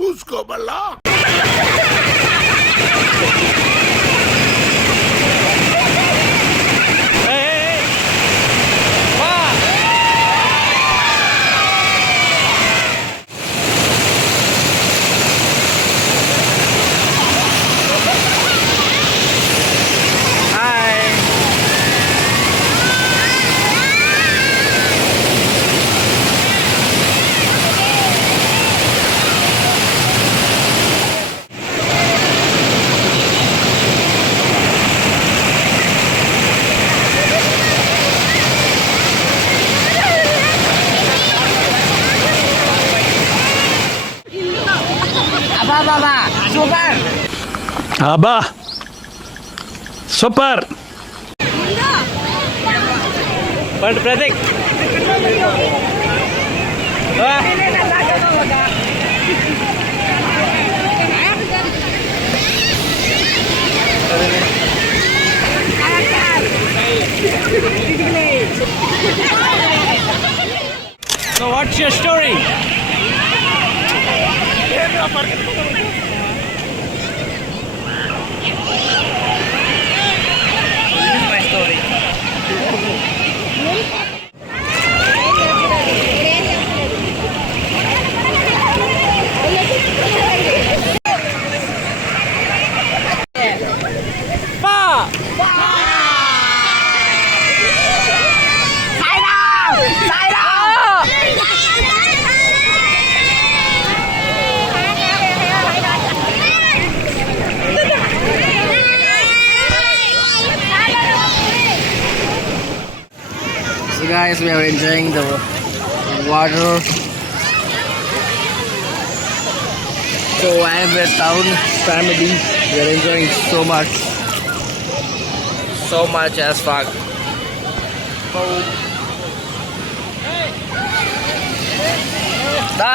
చూసుకోమల్లా. అబ్బా super Prateek So what's your story? So guys, we are enjoying the water. So I am with town family. We are enjoying so much as fuck. Da.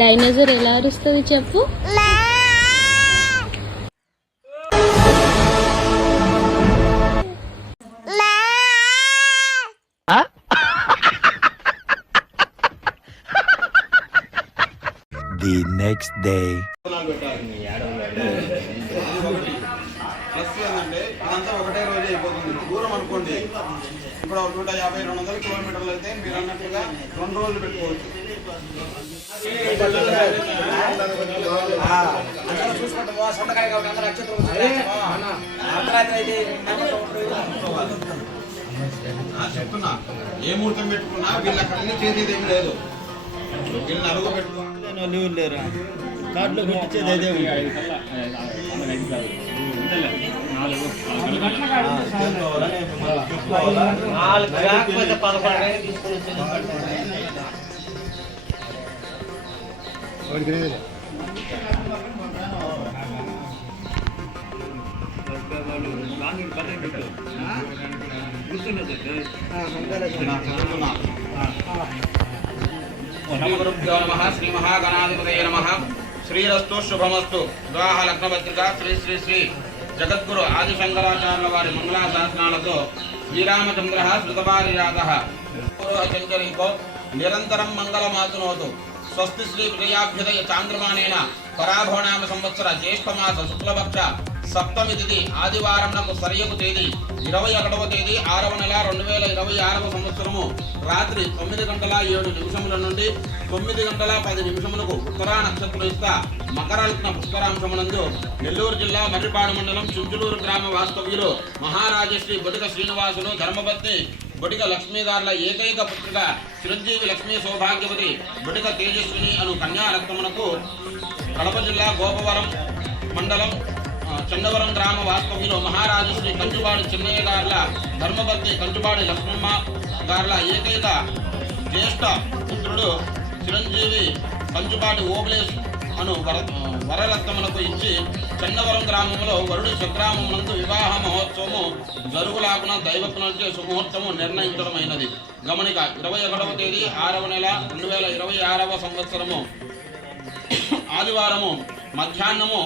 Dinosaur ఎలా అరుస్తుంది చెప్పు? The next day. ఇదంతా ఒకటే రోజు అయిపోతుంది. దూరం అనుకోండి, ఇప్పుడు 150-200 కిలోమీటర్లు అయితే మీరు అన్నట్టుగా 2 రోజులు పెట్టుకోవచ్చు. చెప్తున్నా, ఏ ముహూర్తం పెట్టుకున్నా వీళ్ళు అక్కడ చేసేది ఏం లేదు. వీళ్ళని అడుగు పెట్టుకోలేరు, కార్డులో పెట్టించేది అదే గురుభ్యో నమః శ్రీ మహాగణాధిపతయే నమః. శ్రీరస్తు శుభమస్తు. వివాహ లగ్న పత్రిక శ్రీ శ్రీ శ్రీ జగద్గురు ఆదిశంకరాచార్యుల వారి మంగళా శాసనాలతో శ్రీరామచంద్ర శృతపారిజాత చంచరీకో నిరంతరం మంగళమాతునోతు. స్వస్తి శ్రీ విజయాభ్యుదయ చాంద్రమానేన పరాభవనామ సంవత్సర జ్యేష్ఠమాస శుక్లపక్ష సప్తమి తిథి ఆదివారం నాకు సరియకు తేదీ 21వ తేదీ 6వ నెల 2026వ సంవత్సరము రాత్రి 9:07 నుండి 9:10 ఉత్తరా నక్షత్రయుక్త మకర లగ్న పుష్కరాంశమునందు నెల్లూరు జిల్లా మర్రిపాడు మండలం చుంచులూరు గ్రామ వాస్తవ్యులు మహారాజశ్రీ బొడిగ శ్రీనివాసులు ధర్మపత్ని బొడిగ లక్ష్మీగారుల ఏకైక పుత్రిక చిరంజీవి లక్ష్మీ సౌభాగ్యవతి బొడిగ తేజస్విని అను కన్యా రక్తమునకు కడప జిల్లా గోపవరం మండలం చండవరం గ్రామ వాస్తవ్యులు మహారాజశ్రీ కంచుబాడి చిన్నయ్య గారుల ధర్మపత్ని కంచుబాడి లక్ష్మమ్మ గారుల ఏకైక జ్యేష్ఠ పుత్రుడు చిరంజీవి కంచుబాటి ఓబ్లేష్ అను వరరత్నములకు ఇచ్చి చండవరం గ్రామంలో వరుడి స్వగ్రామమునందు వివాహ మహోత్సవము జరుగులాకున దైవకునొచ్చే సుముహూర్తము నిర్ణయించడమైనది. గమనిక 21వ తేదీ 6వ నెల 2026వ సంవత్సరము ఆదివారము మధ్యాహ్నము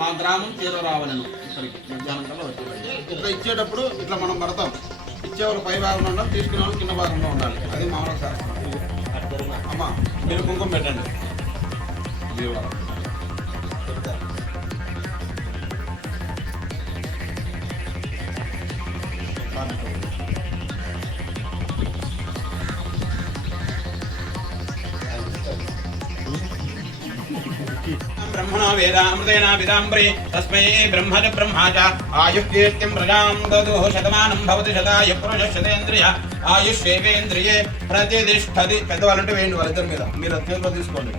మా గ్రామం చేరురావాలను. ఇక్కడికి మధ్యాహ్నం కల్లా వచ్చేది. ఇట్లా ఇచ్చేటప్పుడు ఇట్లా మనం పడతాం. ఇచ్చేవాళ్ళు పై భాగంలో ఉండాలి, తీసుకునే వాళ్ళు కింద భాగంలో ఉండాలి. అది మామూలు శాస్త్రం. అమ్మ మీరు కుంకుమ పెట్టండి. బ్రహ్మణో వేదామృతేన విదాంబరే తస్మై బ్రహ్మజ బ్రహ్మాచ ఆయుష్కీర్తిం ప్రజాం దదుః శతమానం భవతి శతాయ పురుష శతేంద్రియ ఆయుష్యేవేంద్రియే ప్రతిష్ఠతి. పెద్దవాళ్ళంటే వేయండి వాళ్ళిద్దరి మీద. మీరు చేతిలో తీసుకోండి,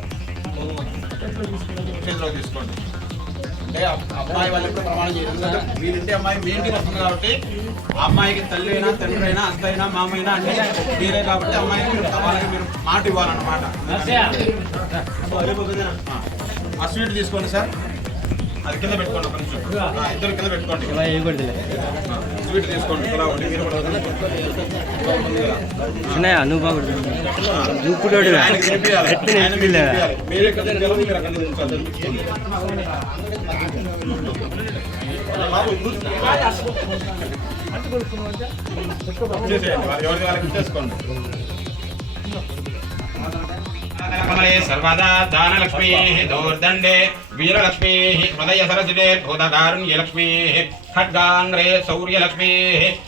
చేతిలో తీసుకోండి. అంటే అమ్మాయి వాళ్ళు ఎప్పుడు ప్రమాణం చేయరు. ఎందుకంటే వీరింటి అమ్మాయి మీ ఇంటికి వస్తుంది కాబట్టి ఆ అమ్మాయికి తల్లి అయినా తండ్రి అయినా అత్త అయినా మామ అయినా అంటే మీరే కాబట్టి అమ్మాయికి వాళ్ళకి మీరు మాట ఇవ్వాలన్నమాట. ఆ స్వీట్ తీసుకోండి సార్, అది కింద పెట్టుకోండి. ఒక నిమిషం ఇద్దరు కింద పెట్టుకోండి. స్వీట్ తీసుకోండి. మీరే కదా మీరు అక్కడ ఎవరికి వాళ్ళకి ఇచ్చేసుకోండి. కమలే సర్వదా దానలక్ష్మీ దౌర్దండే వీరలక్ష్మీ హృదయ సరసిదే భూతకారుణ్యలక్ష్మీ ఖడ్గాంగ్రే శౌర్యలక్ష్మీ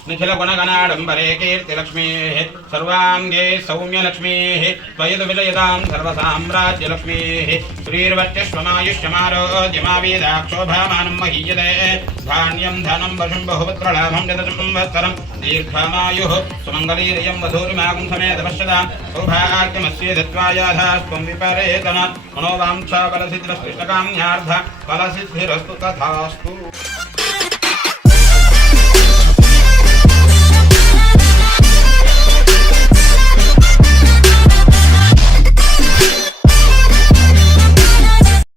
నిఖిల గుణగణాడంబరే కీర్తిలక్ష్మీ సర్వాంగే సౌమ్యలక్ష్మీ త్వయదు విజయదాం సర్వసామ్రాజ్యలక్ష్మీ శ్రీర్వత్యశ్వమాయుష్యమారోగ్యమావేదాక్షోభామానం మహీయతే ధాన్యం ధనం వశం బహుపుత్రలాభం సంవత్సరం దీర్ఘమాయుః సుమంగళీరయం వధూరిమాగం సమేత పశ్యతాం సౌభాగ్యమస్య దత్వాయాధాస్త్వం విపరేతన మనోవాంఛా ఫలసిద్ధిరస్తు ఫలసిద్ధిరస్తు తథాస్తు.